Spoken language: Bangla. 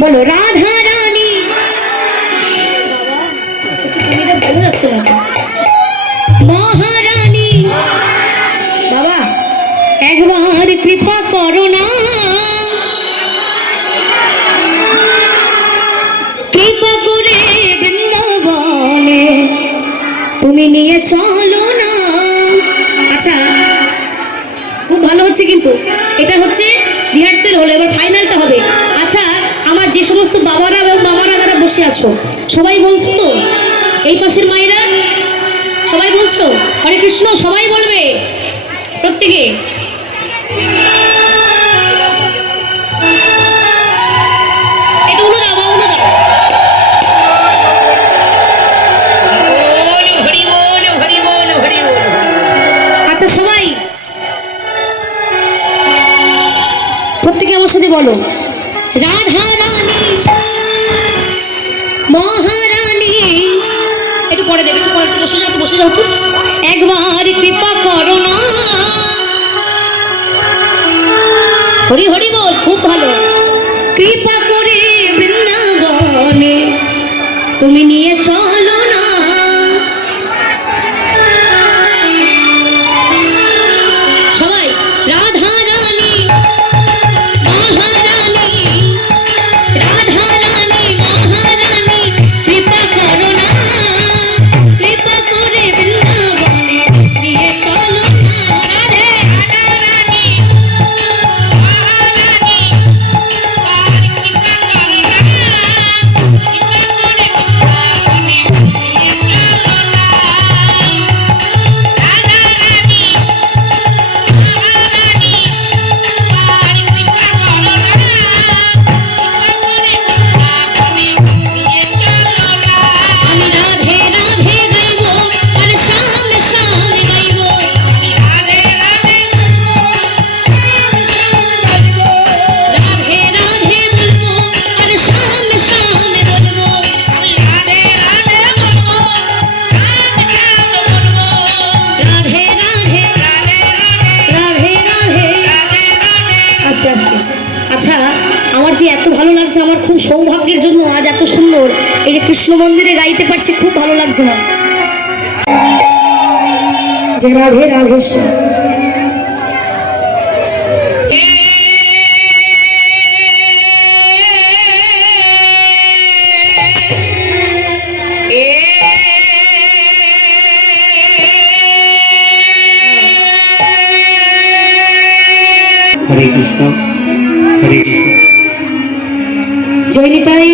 বলো, রাধা রানী। মহারানী। বাবা, একবার কৃপা করো না। কৃপা করে বৃন্দাবনে তুমি নিয়ে চলো না। আচ্ছা খুব ভালো হচ্ছে কিন্তু। এটা হচ্ছে রিহার্সেল হলো, এবার ফাইনালটা সমস্ত বাবারা এবং মামারা যারা বসে আছো, সবাই বলছো তো? এই পাশের মায়েরা? সবাই বলছো? হরে কৃষ্ণ, সবাই বলবে? প্রত্যেকে? আচ্ছা সবাই। প্রত্যেকে আমার সাথে বলো। রাধা রানী মহারানী। একটু পরে দেবে, একটু পরে বসে যাও বসে যাও। একবার কৃপা করো না। হরি হরি বল, খুব ভালো। কৃপা করে বৃন্দাবনে তুমি নিয়ে আচ্ছা আমার যে এত ভালো লাগছে আমার খুব সৌভাগ্যের জন্য আজ এত সুন্দর। এই যে কৃষ্ণ মন্দিরে গাইতে পারছি খুব ভালো লাগছে না। যে রাধে কৃষ্ণ হরে কৃষ্ণ জয়নিতাই